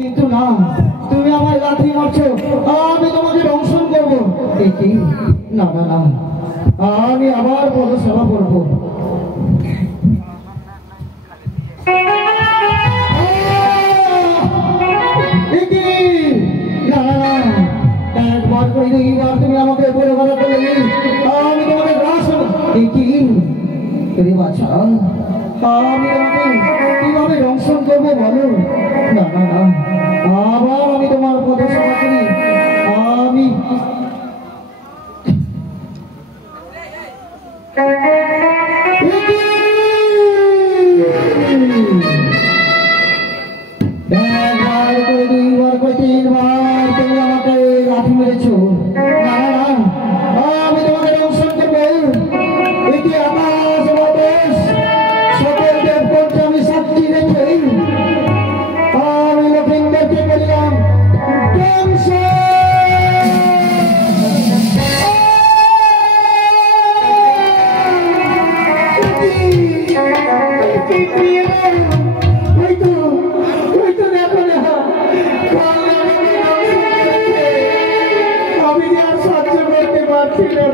কিন্তু না, তুমি আমার লাঠি মারছো, আমি তোমাকে দংশন করবো। কি না না না, আমি আবার পদসেবা করবো। একবার করে দুইবার তুমি আমাকে বলে কথা বলে, আমি তোমাকে গ্রাস বাছা, আমি তোমাকে কিভাবে দংশন করবো বলো? না না না, আবার আমি তোমার পদসেবা করি। আমি একবার করে দুইবার করে তিনবার তুমি আমাকে লাঠি মেরেছো। না না, আমি তোমাকে দংশন করবো। এটি আকাশ বাতাস সকল দেবগণকে আমি সাক্ষী রেখে আমি লক্ষিন্দরকে বললাম ধ্বংস। আমি আর সহ্য করতে পারছি না।